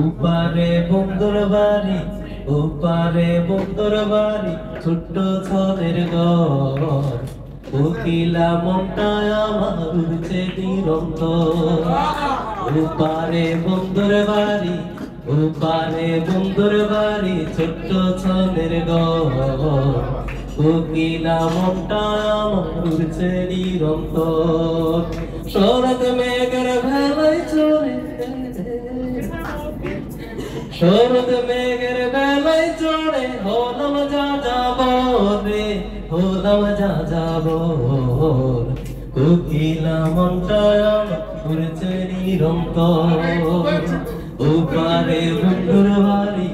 উপারে বন্ধুর বাড়ি, উপারে বন্ধুর বাড়ি, ছোট্ট ছনের ঘর। কোকিলা মনটা আমার উড়ছে নিরন্তর। উপারে বন্ধুর বাড়ি, উপারে বন্ধুর বাড়ি, ছোট্ট ছনের ঘর। কোকিলা মনটা আমার উড়ছে নিরন্তর। শরৎ মেঘের ভেলায় চলে, শরৎ মেঘের বেলায় চড়ে হলাম যা যাব রে, হলাম যা যাব। কোকিলা মনটা আমার উড়ছে নিরন্তর। ওপারে বন্ধুর বাড়ি,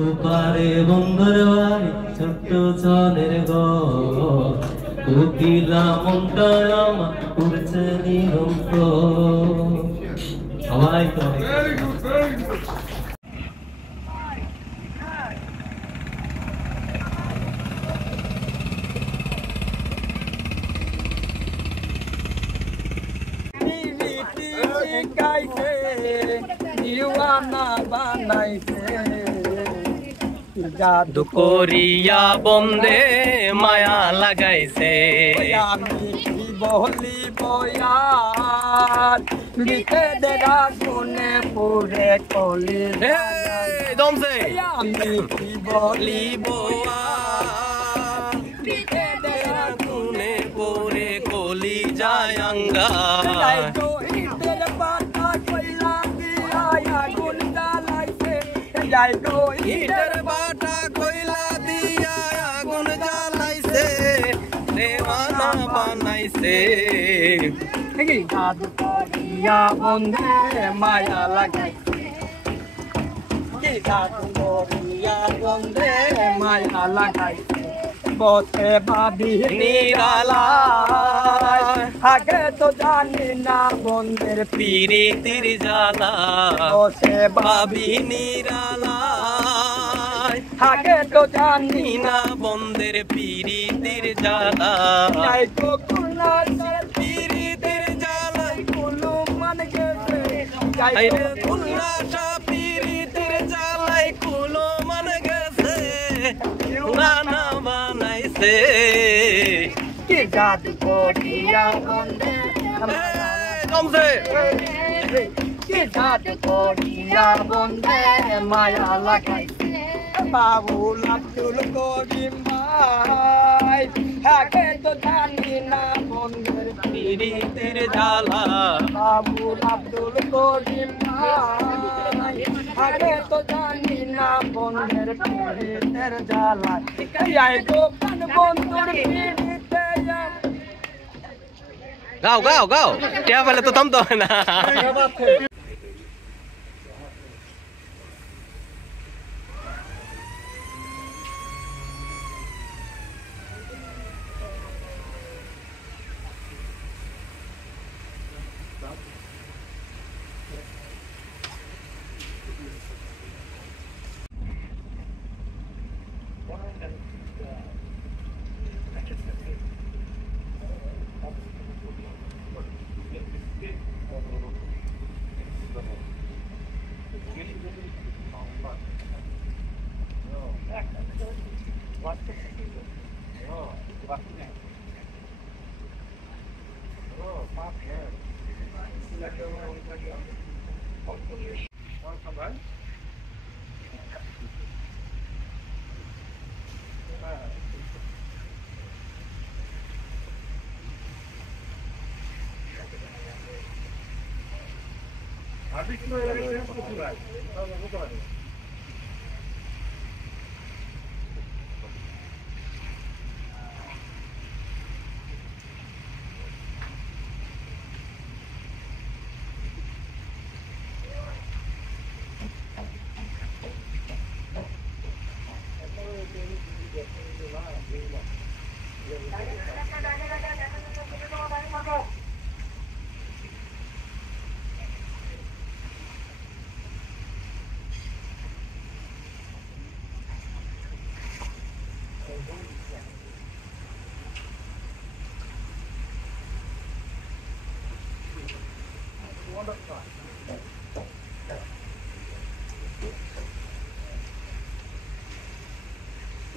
ওপারে বন্ধুর বাড়ি, ছোট্ট ছনের ঘর। কোকিলা মনটা আমার উড়ছে নিরন্তর। সবাই তো জাদু করিয়া বন্দে মায়া লাগাইছে। আমি কি বলি বয়ার লিখে দেরা শুনে পুরে কলি দমছে আমি কি বলি বলিব লিখে দেয়া শুনে পরে কলি যায় আঙ্গা। ইটের পাতা কইলা দিয়া আগুন জ্বালাইছে, যাই গো ইটের বাটা কইলা দিয়া আগুন জ্বালাইছে, দেওয়ানা বানাইছে। জাদু করিয়া বন্ধে মায়া লাগাইছে, জাদু করিয়া বন্ধে মায়া লাগাইছে। বসে ভাবি নিরালায়, আগে তো জানি না বন্ধের পিরিতির জ্বালা। বসে ভাবি নিরালায়, আগে তো জানি না বন্ধের পিরিতির জ্বালা। নাই তো কুলা পিরিতির জ্বালায় কুলু মান গেছে, যাই আইরে কুল্লাটা পিরিতির জ্বালায় কুলো মান গেছে, রানা বানাইছে। কি জাদু করিয়া বন্ধে কমছে কি জাদু করিয়া বন্ধে মায়া লাগাইছে। বাবুল আব্দুল করিম ভাই, আগে তো জানি না বন্ধের পিরিতির জ্বালা। বাবুল আব্দুল করিম ভাই, আগে তো জানি না বন্ধের পিরিতের জ্বালা। এই গোপন বন্ধুর পিরিতে গাও গাও গাও, টিয়া পেলে তো থামতে হয় না।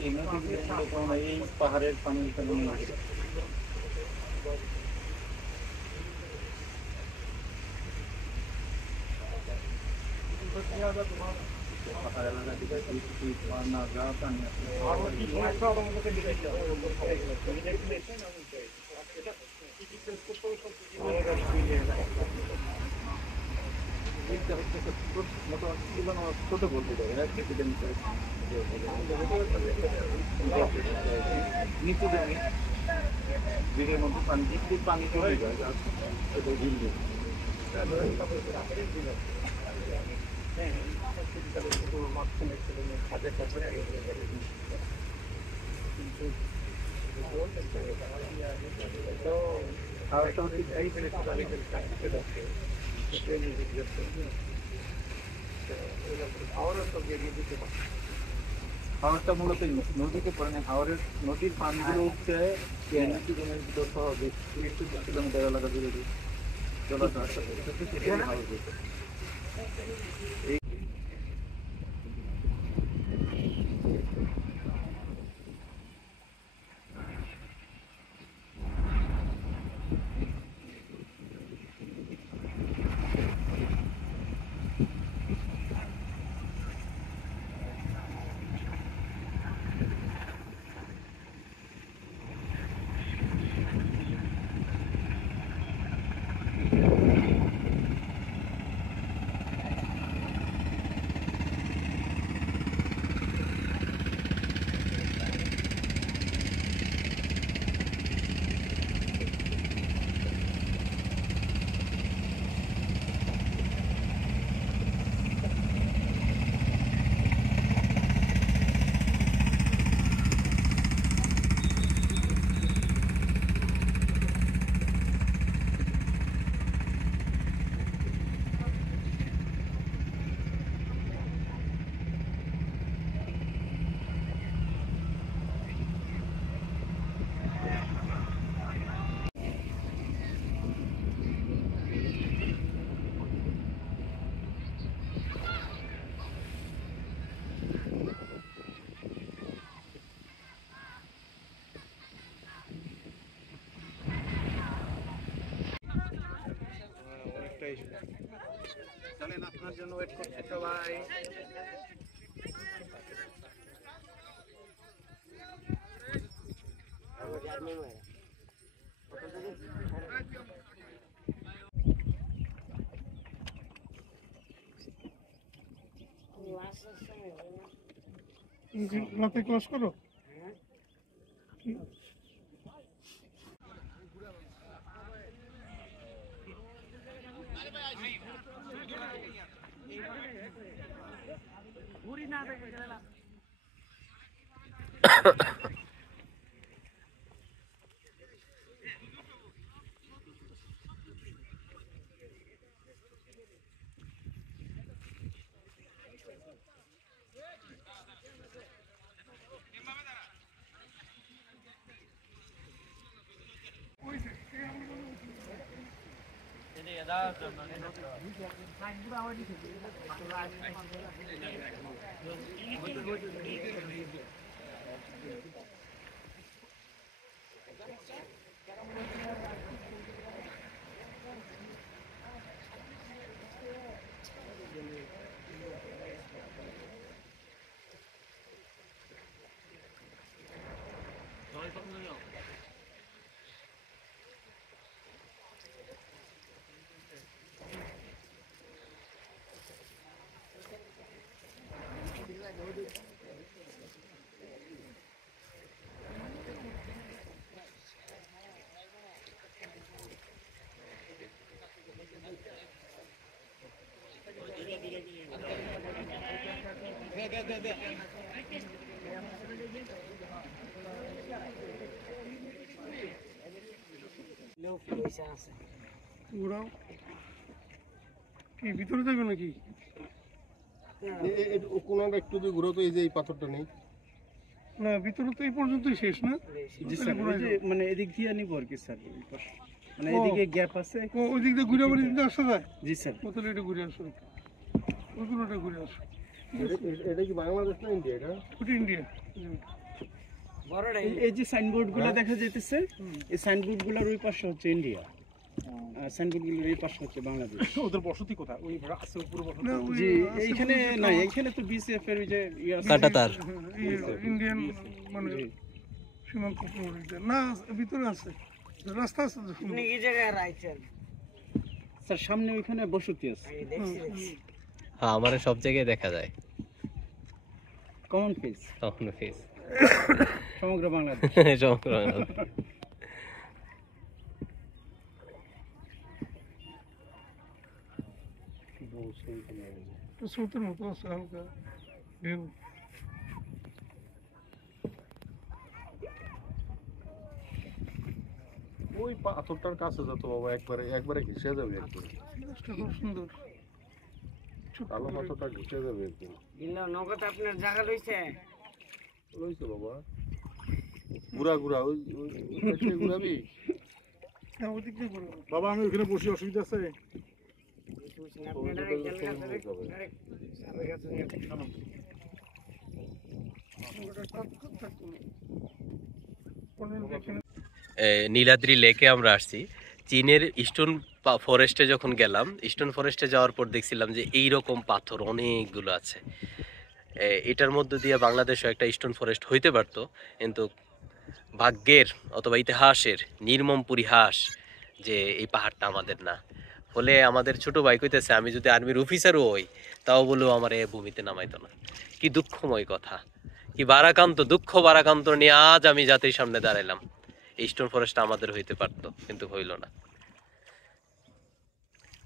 এই নদীগুলো মূলত এই পাহাড়ের পানির কারণে পাহাড় এলাকা থেকে বৃষ্টি পানা যা পানি আছে ছোট বলতে পারে নিচু দেয়নি দিকের মধ্যে পানি দিক পানি চলে যায় এটা ভিড় হাওড়টা মূলত নদীতে পড়ে না, হাওড়ের নদীর পানিগুলো উঠছে সহ 30 কিলোমিটার এলাকা জুড়ে জলাশয় চলেন, আপনার জন্য ওয়েট করছে সবাই। রাতে ক্লাস করো? ওরাও কি ভিতরে যাবে নাকি? কোনটা একটু দিয়ে ঘুরো তো, এই যে এই পাথরটা নেই না, ভিতরে তো এই পর্যন্তই শেষ না? মানে এদিক দিয়ে নিব আর কি স্যার, মানে এদিকে গ্যাপ আছে। ওই দিক দিয়ে ঘুরে বাড়ি দিতে আসা যায়? জি স্যার। তাহলে এটা ঘুরে আসো, ওই কোনোটা ঘুরে আসো। এটা কি বাংলাদেশ না ইন্ডিয়া? এটা ওটা ইন্ডিয়া। এই যে সাইনবোর্ড গুলো দেখা যাইতেছে, এই সাইনবোর্ড গুলোর ওই পাশে হচ্ছে ইন্ডিয়া, সাইনবোর্ড গুলোর এই পাশে হচ্ছে বাংলাদেশ। ওদের বসতি কোথায়? ওই আছে উপরে বসতি? জি, এইখানে নাই, এইখানে তো বিসিএফ এর ওই যে কাঁটাতার ইন্ডিয়ান মানে সীমান্ত প্রহরীদের না ভিতরে আছে, রাস্তা আছে। স্যার সামনে ওইখানে বসতি আছে, হ্যাঁ আমার সব জায়গায় দেখা যায় কমন ফেস তখন ফেস সমগ্র বাংলাদেশ। স্রোতের মতো আছে হালকা ঢেউ। ওই পাথরটার কাছে যত বাবা একবারে একবারে ঘেসে যাবে একদম। জিনিসটা খুব সুন্দর, কালো পাথরটা ঘেসে যাবে একদম। নগদ আপনার জায়গা রয়েছে রয়েছে বাবা, ঘুরা ঘুরা ওই ঘুরাবি হ্যাঁ ওদিক দিয়ে ঘুরে। বাবা আমি ওখানে বসি, অসুবিধা আছে? নীলাদ্রি লেকে আমরা আসছি। চীনের ইস্টার্ন ফরেস্টে যখন গেলাম, ইস্টার্ন ফরেস্টে যাওয়ার পর দেখছিলাম যে এইরকম পাথর অনেকগুলো আছে। এটার মধ্য দিয়ে বাংলাদেশও একটা ইস্টার্ন ফরেস্ট হইতে পারতো, কিন্তু ভাগ্যের অথবা ইতিহাসের নির্মম পরিহাস যে এই পাহাড়টা আমাদের না। ফলে আমাদের ছোট ভাই কইতেছে আমি যদি আর্মির অফিসারও হই তাও বলেও আমার এ ভূমিতে নামাইতো না। কি দুঃখময় কথা, কি বারাকান্ত, দুঃখ বারাকান্ত নিয়ে আজ আমি জাতির সামনে দাঁড়াইলাম। ইস্টার্ন ফরেস্ট আমাদের হইতে পারতো, কিন্তু হইল না।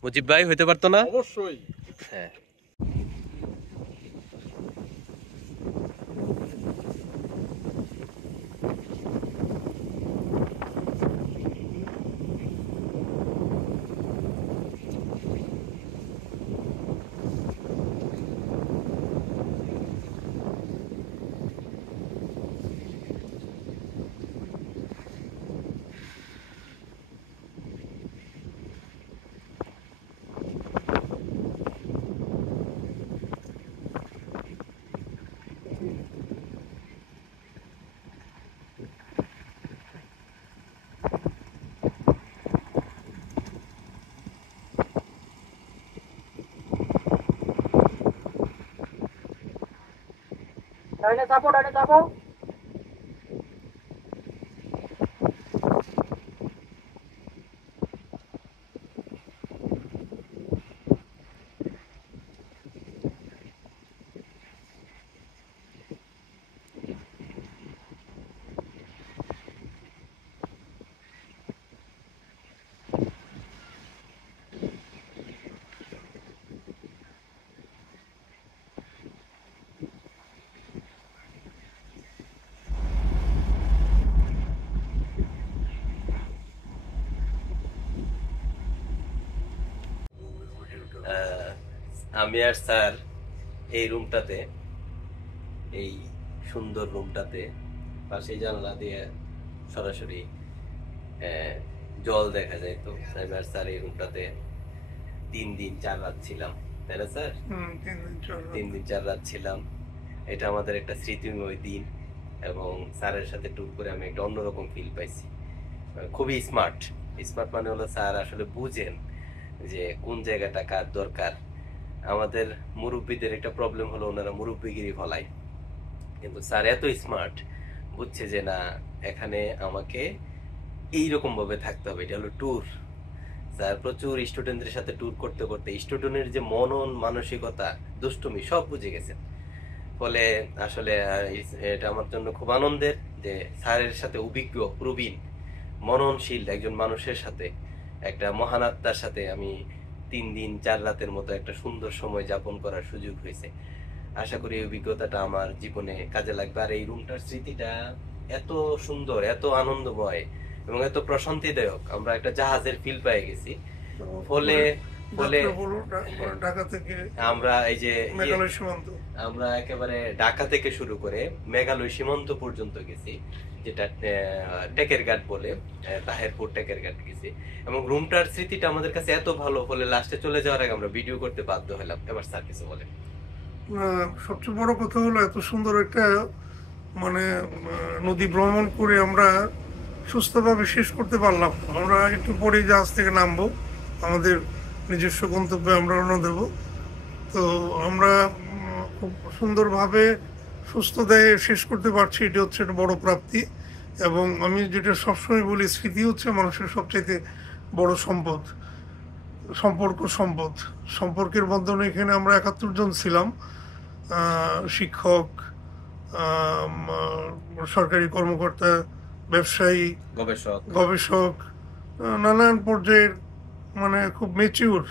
মুজিব ভাই হইতে পারতো না? অবশ্যই। হ্যাঁ ডাইনে চাপো আমি আর স্যার এই রুমটাতে, এই সুন্দর রুমটাতে পাশে জানলা দিয়ে সরাসরি জল দেখা যায়। তো আমি আর স্যার এই রুমটাতে 3 দিন 4 রাত ছিলাম, তাই না স্যার? 3 দিন 4 রাত ছিলাম। এটা আমাদের একটা স্মৃতিময় দিন, এবং স্যারের সাথে ট্যুর করে আমি একটা অন্যরকম ফিল পাইছি। খুবই স্মার্ট মানে হলো স্যার আসলে বুঝেন যে কোন জায়গাটা কার দরকার। আমাদের মুরব্বীদের একটা প্রবলেম হলো ওনারা মুরব্বীগিরি ফলায়, কিন্তু স্যার এত স্মার্ট, বুঝছে যে না এখানে আমাকে এইরকম ভাবে থাকতে হবে। এটা হলো ট্যুর। স্যার প্রচুর স্টুডেন্টদের সাথে ট্যুর করতে করতে স্টুডেন্টের যে মনন মানসিকতা, দুষ্টুমি সব বুঝে গেছেন। ফলে আসলে এটা আমার জন্য খুব আনন্দের যে স্যারের সাথে অভিজ্ঞ, প্রবীণ, মননশীল একজন মানুষের সাথে, একটা মহান আত্মার সাথে আমি 3 দিন 4 রাতের মতো একটা সুন্দর সময় যাপন করার সুযোগ হয়েছে। আশা করি এই অভিজ্ঞতাটা আমার জীবনে কাজে লাগবে। আর এই রুমটার স্মৃতিটা এত সুন্দর, এত আনন্দময় এবং এত প্রশান্তিদায়ক, আমরা একটা জাহাজের ফিল পেয়ে গেছি। ফলে ঢাকা থেকে আমরা এই যে মেঘালয় সীমান্ত, আমরা একেবারে ঢাকা থেকে শুরু করে মেঘালয় সীমান্ত পর্যন্ত গেছি, যেটা টেকের ঘাট বলে, তাহেরপুর টেকের ঘাট গেছি। এবং রুমটার স্মৃতিটা আমাদের কাছে এত ভালো, ফলে লাস্টে চলে যাওয়ার আগে আমরা ভিডিও করতে বাধ্য হলাম। এবার স্যার কিছু বলে। সবচেয়ে বড় কথা হলো এত সুন্দর একটা মানে নদী ভ্রমণ করে আমরা সুস্থভাবে শেষ করতে পারলাম। আমরা একটু পরেই জাহাজ থেকে নামবো, আমাদের নিজস্ব গন্তব্যে আমরা রওনা দেব। তো আমরা খুব সুন্দরভাবে সুস্থতায় শেষ করতে পারছি, এটা হচ্ছে একটা বড় প্রাপ্তি। এবং আমি যেটা সবসময় বলি, স্মৃতি হচ্ছে মানুষের সবচাইতে বড় সম্পদ। সম্পর্কের বন্ধনে এখানে আমরা 71 জন ছিলাম, শিক্ষক, সরকারি কর্মকর্তা, ব্যবসায়ী, গবেষক, নানান পর্যায়ের, মানে খুব ম্যাচিউর,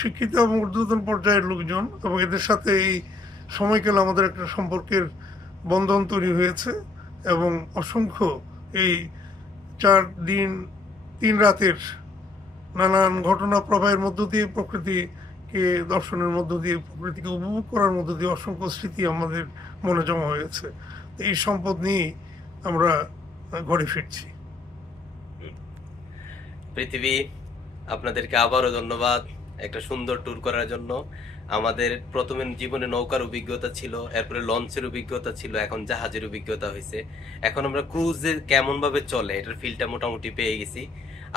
শিক্ষিত এবং ঊর্ধ্বতন পর্যায়ের লোকজন। এবং এদের সাথে এই সময়কালে আমাদের একটা সম্পর্কের বন্ধন তৈরি হয়েছে। এবং অসংখ্য এই 4 দিন 3 রাতের নানান ঘটনা প্রবাহের মধ্য দিয়ে, প্রকৃতিকে দর্শনের মধ্য দিয়ে, প্রকৃতিকে উপভোগ করার মধ্য দিয়ে অসংখ্য স্মৃতি আমাদের মনে জমা হয়েছে। এই সম্পদ নিয়ে আমরা ঘরে ফিরছি। পৃথিবী, আপনাদেরকে আবারও ধন্যবাদ একটা সুন্দর ট্যুর করার জন্য। আমাদের প্রথমে জীবনে নৌকার অভিজ্ঞতা ছিল, এরপরে লঞ্চের অভিজ্ঞতা ছিল, এখন জাহাজের অভিজ্ঞতা হয়েছে। এখন আমরা ক্রুজে কেমন ভাবে চলে এটার ফিলটা মোটামুটি পেয়ে গেছি।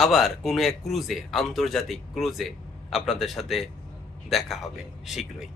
আবার কোনো এক ক্রুজে, আন্তর্জাতিক ক্রুজে আপনাদের সাথে দেখা হবে শীঘ্রই।